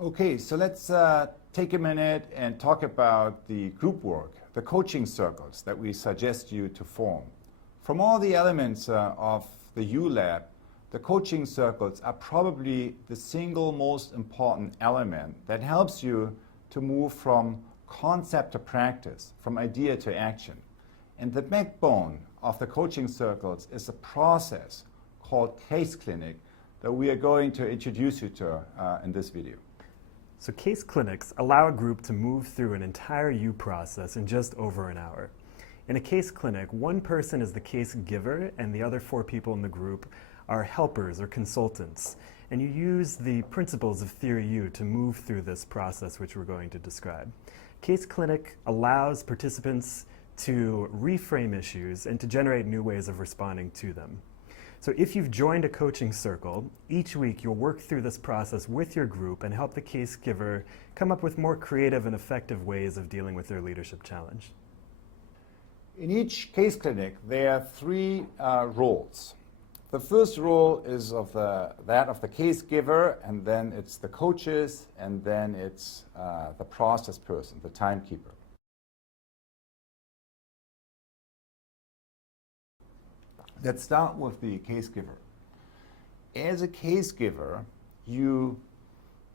Okay, so let's take a minute and talk about the group work, the coaching circles that we suggest you to form. From all the elements of the u.lab, the coaching circles are probably the single most important element that helps you to move from concept to practice, from idea to action. And the backbone of the coaching circles is a process called case clinic that we are going to introduce you to in this video. So case clinics allow a group to move through an entire U process in just over an hour. In a case clinic, one person is the case giver and the other 4 people in the group are helpers or consultants. And you use the principles of Theory U to move through this process which we're going to describe. Case clinic allows participants to reframe issues and to generate new ways of responding to them. So if you've joined a coaching circle, each week you'll work through this process with your group and help the case giver come up with more creative and effective ways of dealing with their leadership challenge. In each case clinic, there are 3 roles. The first role is that of the case giver, and then it's the coaches, and then it's the process person, the timekeeper. Let's start with the case giver. As a case giver, you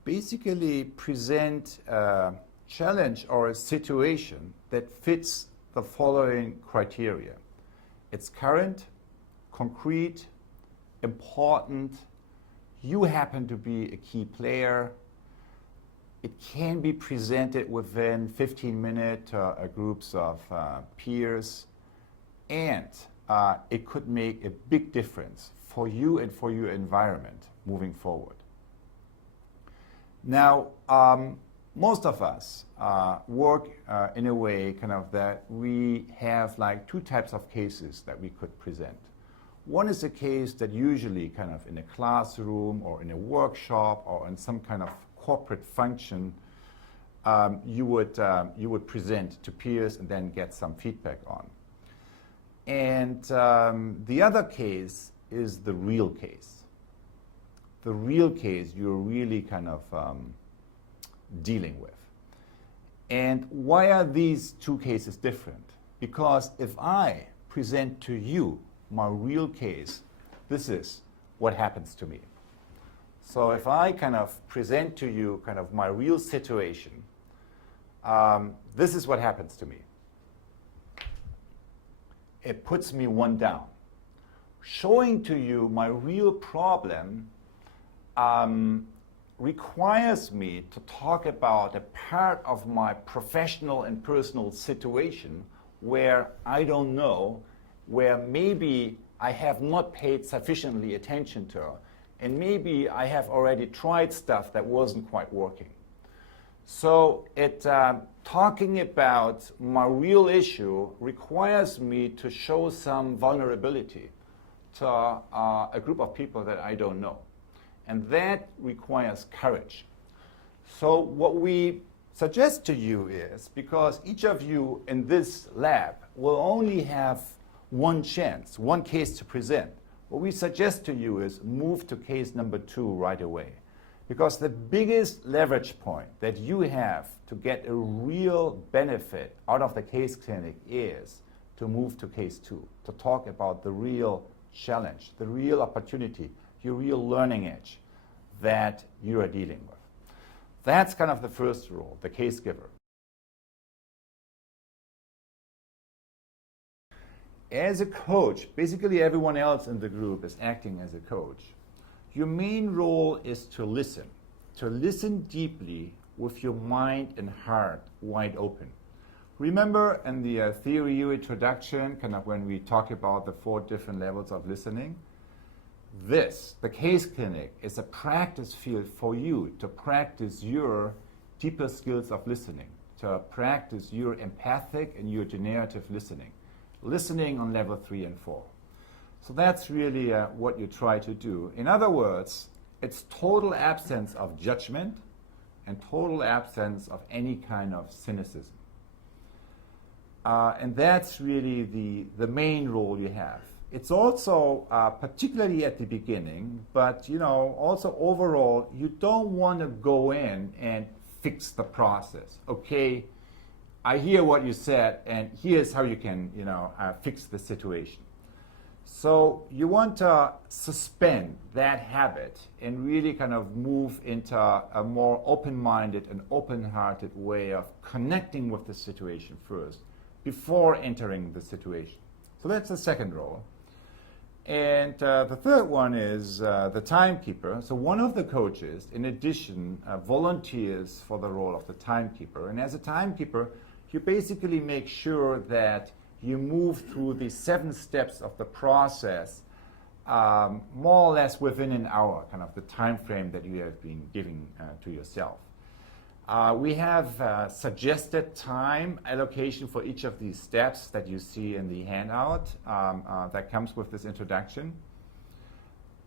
basically present a challenge or a situation that fits the following criteria. It's current, concrete, important, you happen to be a key player, it can be presented within 15 minutes to groups of peers, and it could make a big difference for you and for your environment moving forward. Now, most of us work in a way that we have like 2 types of cases that we could present. One is a case that usually in a classroom or in a workshop or in some kind of corporate function you would present to peers and then get some feedback on. And the other case is the real case. The real case you're really dealing with. And why are these 2 cases different? Because if I present to you my real case, this is what happens to me. So if I present to you my real situation, this is what happens to me. It puts me 1 down. Showing to you my real problem requires me to talk about a part of my professional and personal situation where I don't know, where maybe I have not paid sufficiently attention to, and maybe I have already tried stuff that wasn't quite working. So talking about my real issue requires me to show some vulnerability to a group of people that I don't know. And that requires courage. So what we suggest to you is, because each of you in this lab will only have 1 chance, 1 case to present, what we suggest to you is move to case number 2 right away. Because the biggest leverage point that you have to get a real benefit out of the case clinic is to move to case 2, to talk about the real challenge, the real opportunity, your real learning edge that you are dealing with. That's the first role, the case giver. As a coach, basically everyone else in the group is acting as a coach. Your main role is to listen deeply with your mind and heart wide open. Remember in the Theory U introduction, when we talk about the 4 different levels of listening? The case clinic, is a practice field for you to practice your deeper skills of listening, to practice your empathic and your generative listening on level 3 and 4. So that's really what you try to do. In other words, it's total absence of judgment and total absence of any kind of cynicism. And that's really the main role you have. It's also particularly at the beginning, but also overall, you don't want to go in and fix the process. Okay, I hear what you said, and here's how you can fix the situation. So you want to suspend that habit and really kind of move into a more open-minded and open-hearted way of connecting with the situation first before entering the situation. So that's the second role. And the third one is the timekeeper. So one of the coaches, in addition, volunteers for the role of the timekeeper. And as a timekeeper, you basically make sure that you move through the 7 steps of the process more or less within an hour, kind of the time frame that you have been giving to yourself. We have suggested time allocation for each of these steps that you see in the handout that comes with this introduction.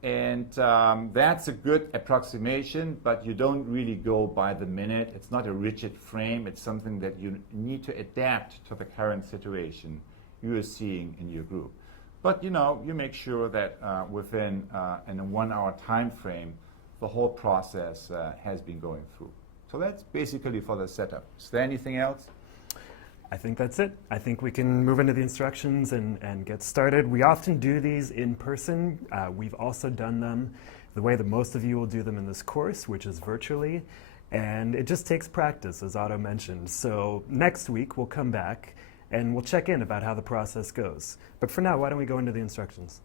And that's a good approximation, but you don't really go by the minute. It's not a rigid frame. It's something that you need to adapt to the current situation you are seeing in your group. But you make sure that within in a 1 hour time frame, the whole process has been going through. So that's basically for the setup. Is there anything else? I think that's it. I think we can move into the instructions and get started. We often do these in person. We've also done them the way that most of you will do them in this course, which is virtually. And it just takes practice, as Otto mentioned. So next week we'll come back and we'll check in about how the process goes. But for now, why don't we go into the instructions?